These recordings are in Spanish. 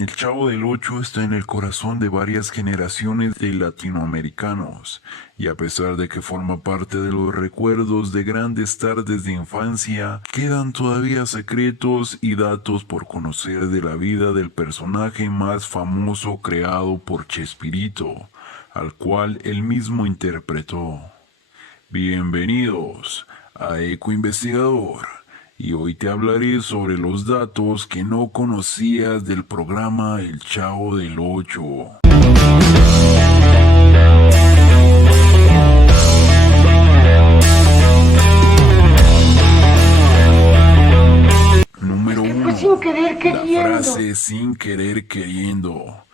El Chavo del Ocho está en el corazón de varias generaciones de latinoamericanos, y a pesar de que forma parte de los recuerdos de grandes tardes de infancia, quedan todavía secretos y datos por conocer de la vida del personaje más famoso creado por Chespirito, al cual él mismo interpretó. Bienvenidos a Eco Investigador. Y hoy te hablaré sobre los datos que no conocías del programa El Chavo del Ocho. Número 1. Sin querer La queriendo. frase sin querer queriendo.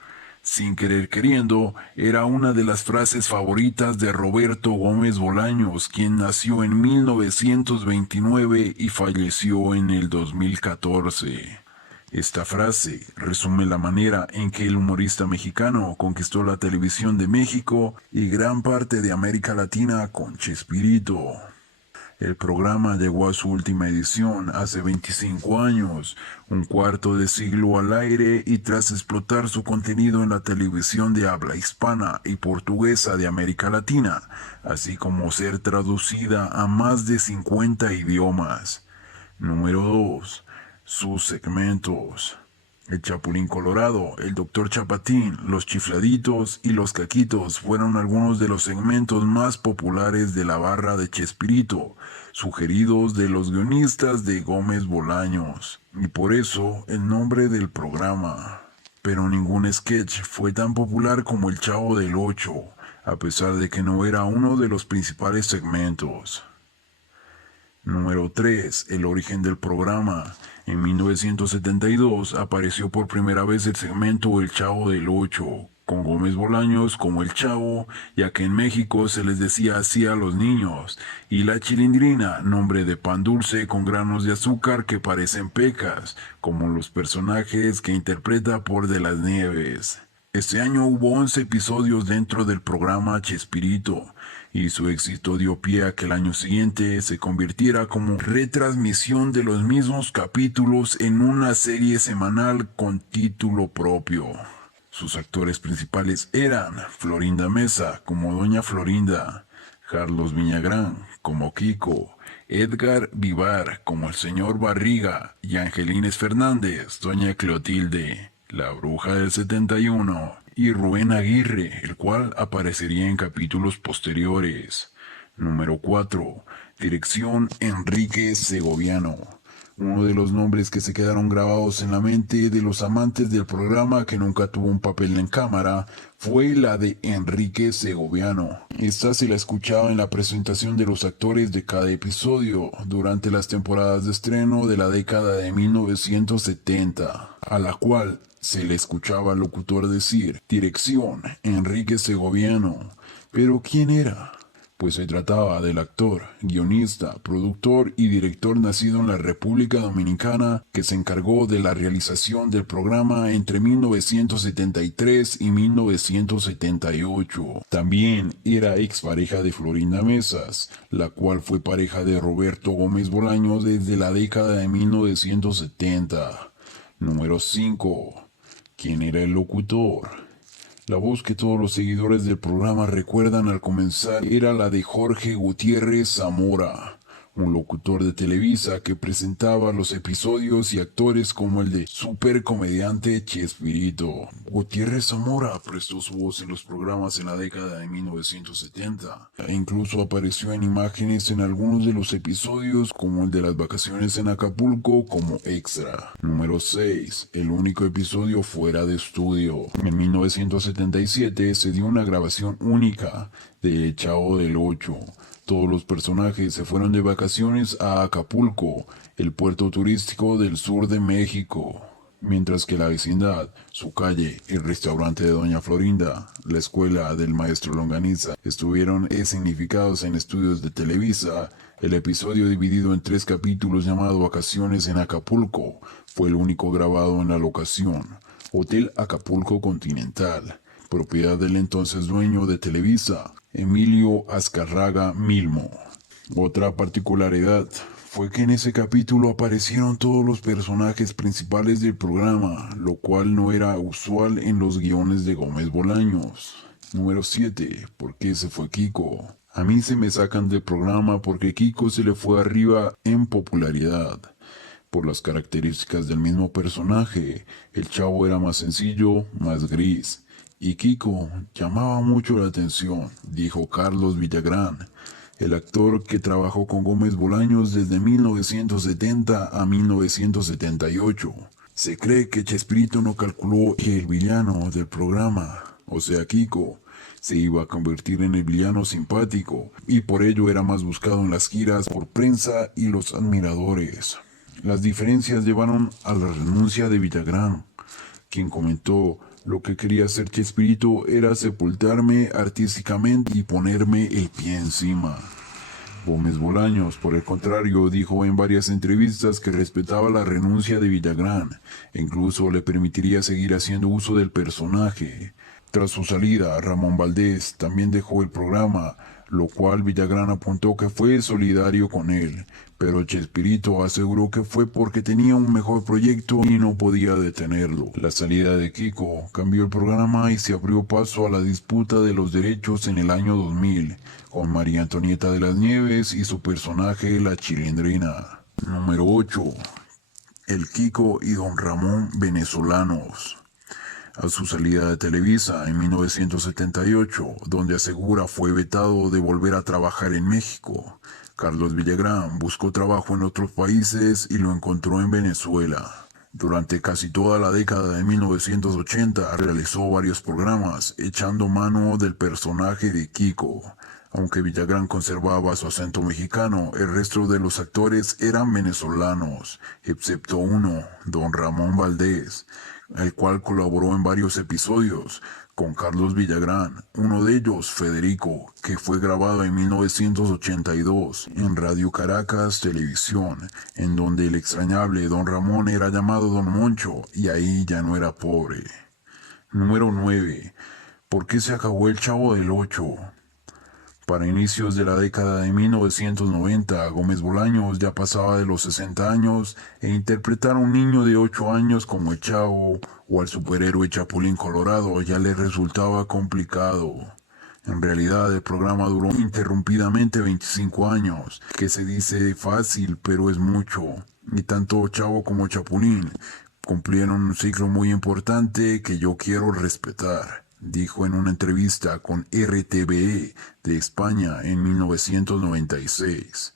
Sin querer queriendo era una de las frases favoritas de Roberto Gómez Bolaños, quien nació en 1929 y falleció en el 2014. Esta frase resume la manera en que el humorista mexicano conquistó la televisión de México y gran parte de América Latina con Chespirito. El programa llegó a su última edición hace 25 años, un cuarto de siglo al aire, y tras explotar su contenido en la televisión de habla hispana y portuguesa de América Latina, así como ser traducida a más de 50 idiomas. Número 2. Sus segmentos. El Chapulín Colorado, el Dr. Chapatín, los Chifladitos y los Caquitos fueron algunos de los segmentos más populares de la barra de Chespirito, sugeridos de los guionistas de Gómez Bolaños, y por eso el nombre del programa. Pero ningún sketch fue tan popular como El Chavo del Ocho, a pesar de que no era uno de los principales segmentos. Número 3. El origen del programa. En 1972 apareció por primera vez el segmento El Chavo del Ocho, con Gómez Bolaños como el Chavo, ya que en México se les decía así a los niños, y la Chilindrina, nombre de pan dulce con granos de azúcar que parecen pecas, como los personajes que interpreta por De las Nieves. Este año hubo 11 episodios dentro del programa Chespirito, y su éxito dio pie a que el año siguiente se convirtiera como retransmisión de los mismos capítulos en una serie semanal con título propio. Sus actores principales eran Florinda Mesa como Doña Florinda, Carlos Villagrán como Kiko, Edgar Vivar como el señor Barriga y Angelines Fernández, Doña Clotilde, la bruja del 71, y Rubén Aguirre, el cual aparecería en capítulos posteriores. Número 4. Dirección Enrique Segoviano. Uno de los nombres que se quedaron grabados en la mente de los amantes del programa que nunca tuvo un papel en cámara fue la de Enrique Segoviano. Esta se la escuchaba en la presentación de los actores de cada episodio durante las temporadas de estreno de la década de 1970, a la cual se le escuchaba al locutor decir: Dirección Enrique Segoviano. ¿Pero quién era? Pues se trataba del actor, guionista, productor y director nacido en la República Dominicana que se encargó de la realización del programa entre 1973 y 1978. También era expareja de Florinda Mesas, la cual fue pareja de Roberto Gómez Bolaños desde la década de 1970. Número 5. ¿Quién era el locutor? La voz que todos los seguidores del programa recuerdan al comenzar era la de Jorge Gutiérrez Zamora, un locutor de Televisa que presentaba los episodios y actores como el de supercomediante Chespirito. Gutiérrez Zamora prestó su voz en los programas en la década de 1970 e incluso apareció en imágenes en algunos de los episodios, como el de las vacaciones en Acapulco, como extra. Número 6. El único episodio fuera de estudio. En 1977 se dio una grabación única de El Chavo del Ocho. Todos los personajes se fueron de vacaciones a Acapulco, el puerto turístico del sur de México, mientras que la vecindad, su calle, el restaurante de Doña Florinda, la escuela del maestro Longaniza estuvieron escenificados en estudios de Televisa. El episodio, dividido en 3 capítulos llamado Vacaciones en Acapulco, fue el único grabado en la locación, Hotel Acapulco Continental, propiedad del entonces dueño de Televisa, Emilio Azcárraga Milmo. Otra particularidad fue que en ese capítulo aparecieron todos los personajes principales del programa, lo cual no era usual en los guiones de Gómez Bolaños. Número 7. ¿Por qué se fue Kiko? A mí se me sacan del programa porque Kiko se le fue arriba en popularidad. Por las características del mismo personaje, el chavo era más sencillo, más gris. Y Kiko llamaba mucho la atención, dijo Carlos Villagrán, el actor que trabajó con Gómez Bolaños desde 1970 a 1978. Se cree que Chespirito no calculó que el villano del programa, o sea Kiko, se iba a convertir en el villano simpático, y por ello era más buscado en las giras por prensa y los admiradores. Las diferencias llevaron a la renuncia de Villagrán, quien comentó: lo que quería hacer Chespirito era sepultarme artísticamente y ponerme el pie encima. Gómez Bolaños, por el contrario, dijo en varias entrevistas que respetaba la renuncia de Villagrán e incluso le permitiría seguir haciendo uso del personaje. Tras su salida, Ramón Valdés también dejó el programa, lo cual Villagrán apuntó que fue solidario con él, pero Chespirito aseguró que fue porque tenía un mejor proyecto y no podía detenerlo. La salida de Kiko cambió el programa y se abrió paso a la disputa de los derechos en el año 2000, con María Antonieta de las Nieves y su personaje La Chilindrina. Número 8. El Kiko y Don Ramón venezolanos. A su salida de Televisa en 1978, donde asegura fue vetado de volver a trabajar en México, Carlos Villagrán buscó trabajo en otros países y lo encontró en Venezuela. Durante casi toda la década de 1980 realizó varios programas echando mano del personaje de Kiko. Aunque Villagrán conservaba su acento mexicano, el resto de los actores eran venezolanos, excepto uno, Don Ramón Valdés, el cual colaboró en varios episodios con Carlos Villagrán, uno de ellos, Federico, que fue grabado en 1982 en Radio Caracas Televisión, en donde el extrañable Don Ramón era llamado Don Moncho y ahí ya no era pobre. Número 9. ¿Por qué se acabó el Chavo del Ocho? Para inicios de la década de 1990, Gómez Bolaños ya pasaba de los 60 años e interpretar a un niño de 8 años como el Chavo o al superhéroe Chapulín Colorado ya le resultaba complicado. En realidad el programa duró ininterrumpidamente 25 años, que se dice fácil pero es mucho, y tanto Chavo como Chapulín cumplieron un ciclo muy importante que yo quiero respetar, dijo en una entrevista con RTVE de España en 1996,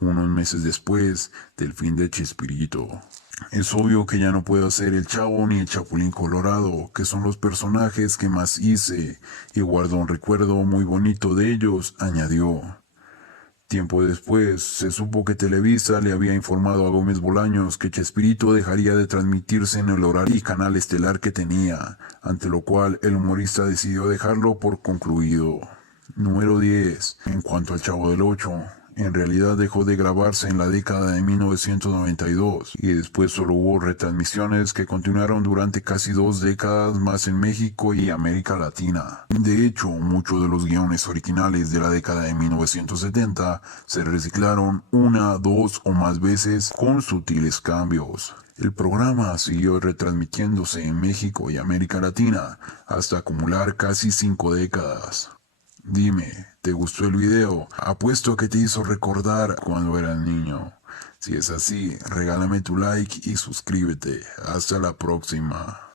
unos meses después del fin de Chespirito. Es obvio que ya no puedo ser el Chavo ni el Chapulín Colorado, que son los personajes que más hice, y guardo un recuerdo muy bonito de ellos, añadió. Tiempo después, se supo que Televisa le había informado a Gómez Bolaños que Chespirito dejaría de transmitirse en el horario y canal estelar que tenía, ante lo cual el humorista decidió dejarlo por concluido. Número 10. En cuanto al Chavo del Ocho, en realidad dejó de grabarse en la década de 1992 y después solo hubo retransmisiones que continuaron durante casi 2 décadas más en México y América Latina. De hecho, muchos de los guiones originales de la década de 1970 se reciclaron 1, 2 o más veces con sutiles cambios. El programa siguió retransmitiéndose en México y América Latina hasta acumular casi 5 décadas. Dime, ¿te gustó el video? Apuesto que te hizo recordar cuando eras niño. Si es así, regálame tu like y suscríbete. Hasta la próxima.